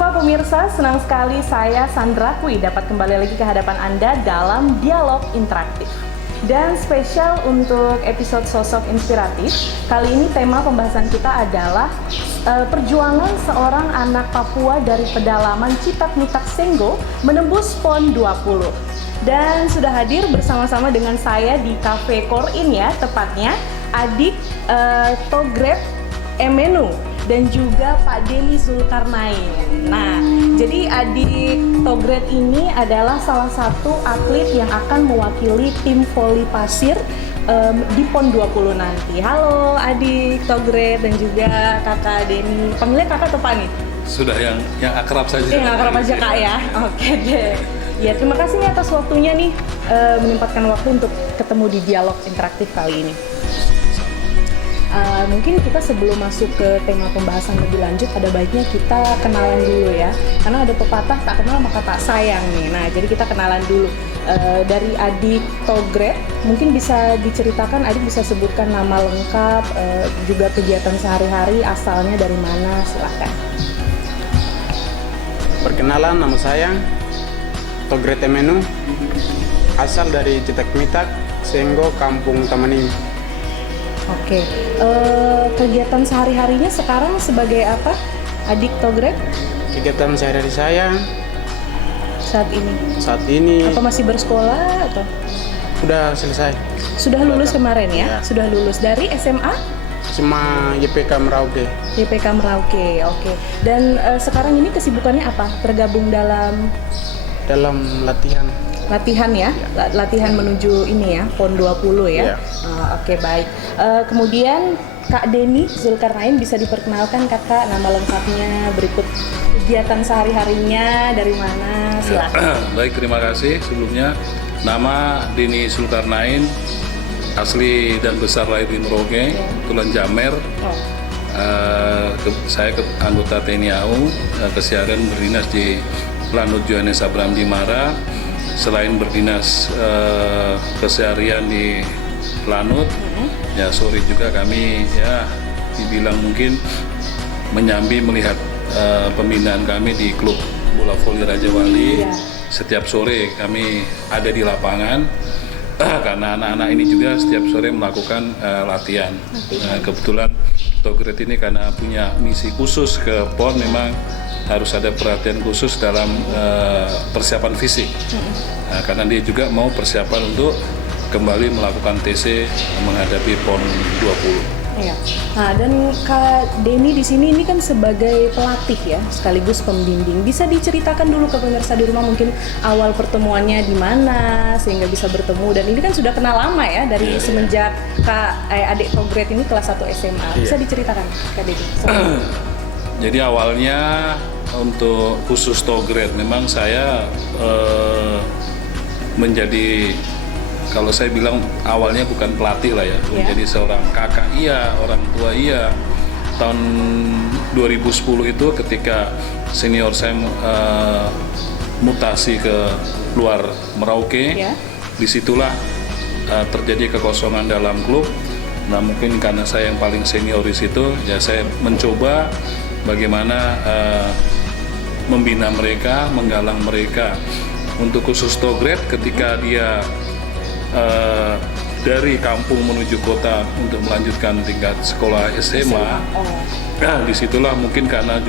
jumpa pemirsa, senang sekali saya Sandra Kwi dapat kembali lagi ke hadapan Anda dalam dialog interaktif. Dan spesial untuk episode sosok inspiratif, kali ini tema pembahasan kita adalah perjuangan seorang anak Papua dari pedalaman Citak-Mitak Senggo menembus PON 20. Dan sudah hadir bersama-sama dengan saya di Cafe Korin ya, tepatnya adik Togret Emenu dan juga Pak Denny Zulkarnain. Nah, jadi adik Togret ini adalah salah satu atlet yang akan mewakili tim voli pasir di PON 20 nanti. Halo adik Togret dan juga kakak Denny. Panggilnya kakak atau Pak nih? Sudah yang akrab saja. Yang akrab aja kak ya. Oke deh. Ya, terima kasih nih atas waktunya nih menyempatkan waktu untuk ketemu di dialog interaktif kali ini. Mungkin kita sebelum masuk ke tema pembahasan lebih lanjut, ada baiknya kita kenalan dulu ya. Karena ada pepatah tak kenal maka tak sayang nih. Nah, jadi kita kenalan dulu. Dari adik Togret, mungkin bisa diceritakan, adik bisa sebutkan nama lengkap, juga kegiatan sehari-hari, asalnya dari mana, silahkan. Perkenalan, nama saya Togret Emenu, asal dari Citak-Mitak, Senggo, Kampung Tamaning. Oke, kegiatan sehari-harinya sekarang sebagai apa, adik Togret? Kegiatan sehari-hari saya saat ini apa masih bersekolah atau sudah selesai? Sudah lulus kemarin ya? Sudah lulus dari SMA? SMA YPK Merauke. YPK Merauke, oke. Dan sekarang ini kesibukannya apa? Tergabung dalam latihan ya? Latihan menuju ini ya, PON 20 ya? Oke, baik. Kemudian Kak Denny Zulkarnain, bisa diperkenalkan kakak nama lengkapnya, berikut kegiatan sehari-harinya, dari mana, silakan. Baik, terima kasih. Sebelumnya, nama Denny Zulkarnain, asli dan besar lahir di Merauke, Tulan Jamer. Saya anggota TNI AU, keseharian berdinas di Lanut Johannes Abraham di Mara. Selain berdinas keseharian di Lanut, ya sore juga kami ya dibilang mungkin menyambi melihat pembinaan kami di klub bola voli Raja Wali. Setiap sore kami ada di lapangan karena anak-anak ini juga setiap sore melakukan latihan. Kebetulan Togret ini karena punya misi khusus ke PON, memang harus ada perhatian khusus dalam persiapan fisik. Karena dia juga mau persiapan untuk kembali melakukan TC menghadapi PON 20. Iya. Nah, dan Kak Denny di sini ini kan sebagai pelatih ya, sekaligus pembimbing. Bisa diceritakan dulu ke pemirsa di rumah mungkin awal pertemuannya di mana sehingga bisa bertemu, dan ini kan sudah kenal lama ya dari semenjak adik Togret ini kelas 1 SMA. Bisa diceritakan Kak Denny? Jadi awalnya untuk khusus Togret memang saya menjadi, kalau saya bilang awalnya bukan pelatih lah ya, menjadi seorang kakak iya, orang tua iya. Tahun 2010 itu ketika senior saya mutasi ke luar Merauke, disitulah terjadi kekosongan dalam klub. Nah, mungkin karena saya yang paling senior di situ, ya saya mencoba bagaimana membina mereka, menggalang mereka. Untuk khusus Togret, ketika dia dari kampung menuju kota untuk melanjutkan tingkat sekolah SMA, nah disitulah mungkin karena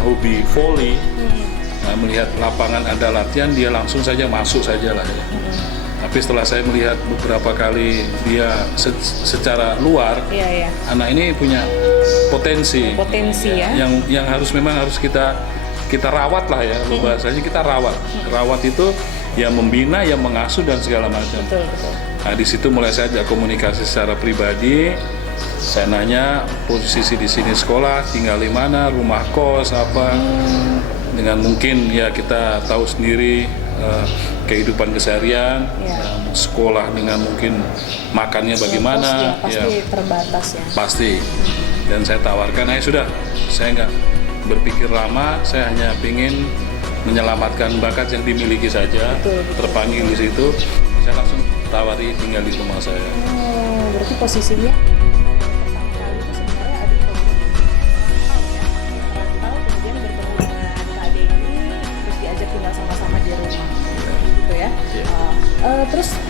hobi voli, melihat lapangan ada latihan, dia langsung saja masuk saja lah ya. Tapi setelah saya melihat beberapa kali dia secara luar, anak ini punya potensi ya, yang memang harus kita rawat lah ya, bahasanya kita rawat. Rawat itu ya membina, ya mengasuh dan segala macam. Betul. Nah, di situ mulai saya ajak komunikasi secara pribadi. Saya nanya posisi di sini sekolah, tinggal di mana, rumah kos apa. Dengan mungkin ya kita tahu sendiri kehidupan keseharian, sekolah dengan mungkin makannya bagaimana, pasti terbatas ya. Pasti. Dan saya tawarkan, sudah, saya nggak berpikir lama, saya hanya ingin menyelamatkan bakat yang dimiliki saja. Terpanggil di situ, saya langsung tawari tinggal di rumah saya. Berarti posisinya pertama kali itu sebenarnya adik Togret kemudian bertemu dengan Kak Denny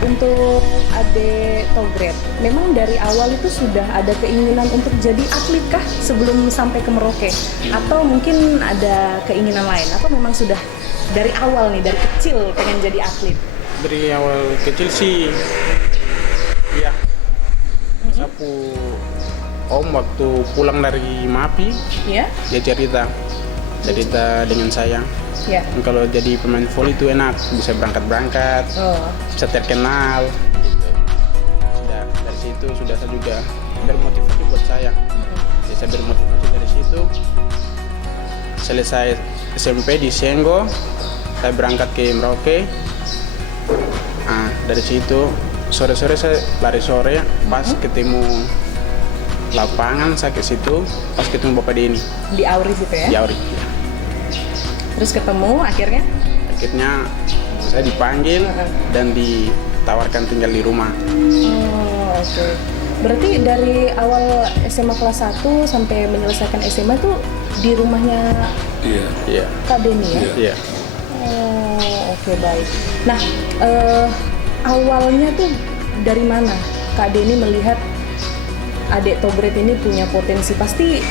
untuk Ade Togret, memang dari awal itu sudah ada keinginan untuk jadi atlet kah sebelum sampai ke Merauke? Atau mungkin ada keinginan lain? Atau memang sudah dari awal nih, dari kecil pengen jadi atlet? Dari awal kecil sih, ya. Sapu om waktu pulang dari MAPI, Ya? dia cerita dengan saya. Ya. Kalau jadi pemain voli itu enak, bisa berangkat, Oh. bisa terkenal. Gitu. Sudah dari situ sudah saya juga bermotivasi buat saya. Jadi saya bermotivasi dari situ. Selesai SMP di Senggo, saya berangkat ke Merauke. Dari situ sore-sore saya lari sore, pas ketemu lapangan saya ke situ, pas ketemu Bapak Denny Di Auris itu ya? di Auri. Terus ketemu akhirnya? Akhirnya saya dipanggil dan ditawarkan tinggal di rumah. Oh, oke. Berarti dari awal SMA kelas 1 sampai menyelesaikan SMA itu di rumahnya Iya. Iya. Kak Denny ya? Iya. Oh, oke, baik. Nah, awalnya tuh dari mana Kak Denny melihat Adik Togret ini punya potensi? Pasti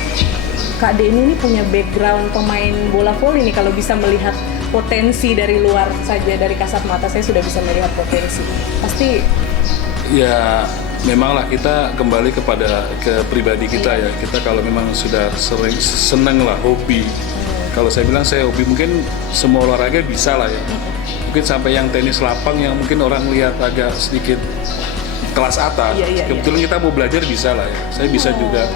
Kak Denny ini punya background pemain bola voli nih, kalau bisa melihat potensi dari luar saja, dari kasat mata saya sudah bisa melihat potensi. Pasti Ya memanglah kita kembali ke pribadi kita ya. Kita kalau memang sudah sering seneng lah, hobi. Kalau saya bilang saya hobi, mungkin semua olahraga bisa lah ya. Mungkin sampai yang tenis lapang yang mungkin orang lihat agak sedikit kelas atas. Iya. Kebetulan kita mau belajar bisa lah ya. Saya bisa juga.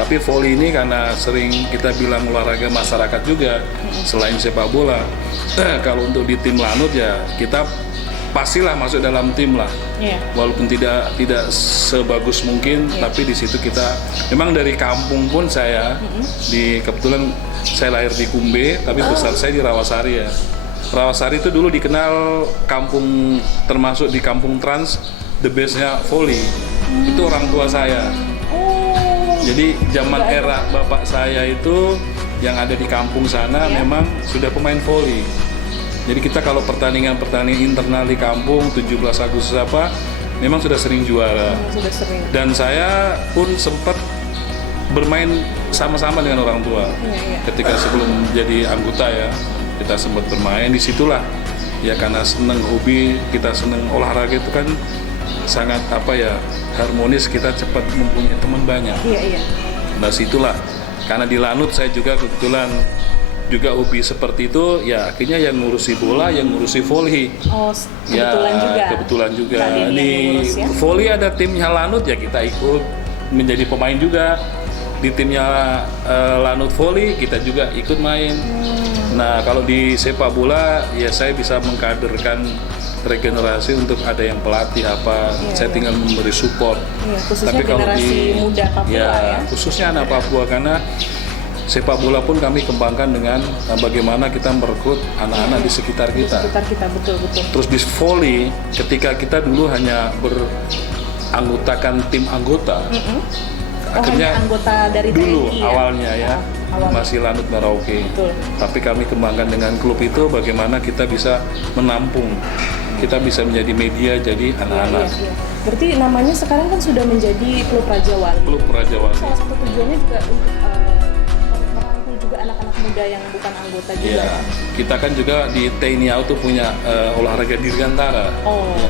Tapi voli ini karena sering kita bilang olahraga masyarakat juga, selain sepak bola. Kalau untuk di tim Lanut ya kita pastilah masuk dalam tim lah. Iya. Walaupun tidak sebagus mungkin, tapi di situ kita memang dari kampung pun saya kebetulan saya lahir di Kumbe, tapi besar saya di Rawasari ya. Rawasari itu dulu dikenal kampung, termasuk di kampung Trans, the best-nya voli. Itu orang tua saya. Jadi zaman era bapak saya itu yang ada di kampung sana memang sudah pemain voli. Jadi kita kalau pertandingan internal di kampung 17 Agustus apa memang sudah sering juara. Sudah sering. Dan saya pun sempat bermain sama-sama dengan orang tua. Iya. Ketika sebelum jadi anggota ya, kita sempat bermain. Disitulah ya, karena seneng hobi, kita seneng olahraga itu kan sangat harmonis, kita cepat mempunyai teman banyak. Iya. Nah situlah, karena di Lanut saya juga kebetulan juga hobi seperti itu, ya akhirnya yang ngurusi bola, yang ngurusi voli. Oh, kebetulan juga. Kak Denny Di yang ngurus ya? voli ada timnya Lanut ya, kita ikut menjadi pemain juga. Di timnya Lanut Voli kita juga ikut main. Nah kalau di sepak bola ya saya bisa mengkaderkan regenerasi untuk ada yang pelatih apa, saya tinggal memberi support. Iya, khususnya Tapi kalau generasi muda Papua ya. khususnya anak Papua, karena sepak bola pun kami kembangkan dengan bagaimana kita merekrut anak-anak di sekitar kita. Sekitar kita, betul. Terus di volley, ketika kita dulu hanya beranggotakan tim anggota, akhirnya hanya anggota dari dulu TNI ya? awalnya ya, Awalnya. masih Lanut Merauke. Betul. Tapi kami kembangkan dengan klub itu bagaimana kita bisa menampung, kita bisa menjadi media jadi anak-anak. Iya. Berarti namanya sekarang kan sudah menjadi klub Raja Wali. Klub Raja Wali. Salah satu tujuannya juga untuk merangkul juga anak-anak muda yang bukan anggota juga. Iya, kita kan juga di TNI AU tuh punya olahraga dirgantara. Oh. Ya.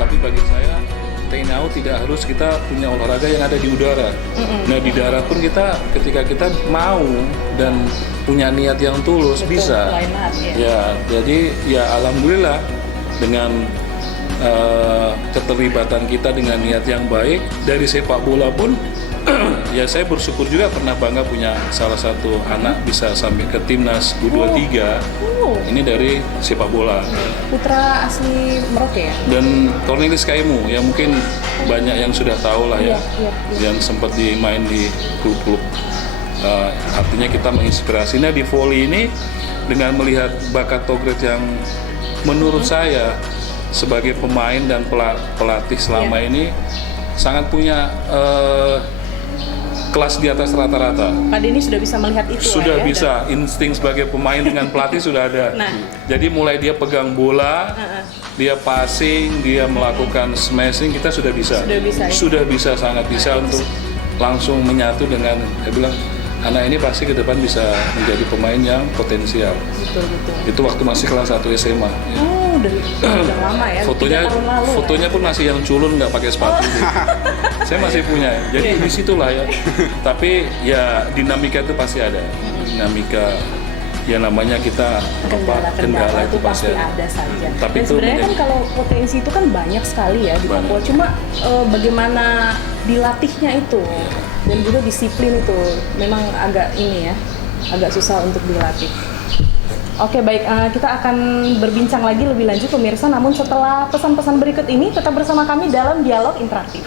Tapi bagi saya TNI AU tidak harus kita punya olahraga yang ada di udara. Nah di darat pun kita ketika kita mau dan punya niat yang tulus Betul, bisa. why not, ya. Ya, jadi ya alhamdulillah dengan keterlibatan kita dengan niat yang baik dari sepak bola pun ya saya bersyukur juga pernah bangga punya salah satu anak bisa sampai ke timnas U23. Ini dari sepak bola. Putra asli Merauke ya? Dan Cornelis Kaimu yang mungkin banyak yang sudah tahu lah ya, yang sempat dimain di klub-klub. Artinya kita menginspirasi. Nah di volley ini dengan melihat bakat Togret yang menurut saya sebagai pemain dan pelatih selama ini sangat punya kelas di atas rata-rata. Pak Denny sudah bisa melihat itu Sudah ya, bisa, insting sebagai pemain dengan pelatih sudah ada. Nah. Jadi mulai dia pegang bola, dia passing, dia melakukan smashing, kita sudah bisa. Sudah bisa, ya? Sudah bisa, sangat bisa untuk langsung menyatu dengan, saya bilang, anak ini pasti ke depan bisa menjadi pemain yang potensial. Betul. Itu waktu masih kelas 1 SMA. Oh, udah lama ya. Fotonya 3 tahun lalu, fotonya pun masih yang culun, nggak pakai sepatu. Saya masih punya. Jadi disitulah ya. Tapi ya dinamika itu pasti ada. Dinamika ya namanya kita kendala itu pasti ada saja. Tapi Dan sebenarnya kan kalau potensi itu kan banyak sekali ya di Papua. Cuma bagaimana dilatihnya itu dan juga disiplin itu memang agak agak susah untuk dilatih. Oke, baik, kita akan berbincang lagi lebih lanjut pemirsa. Namun setelah pesan-pesan berikut ini tetap bersama kami dalam dialog interaktif.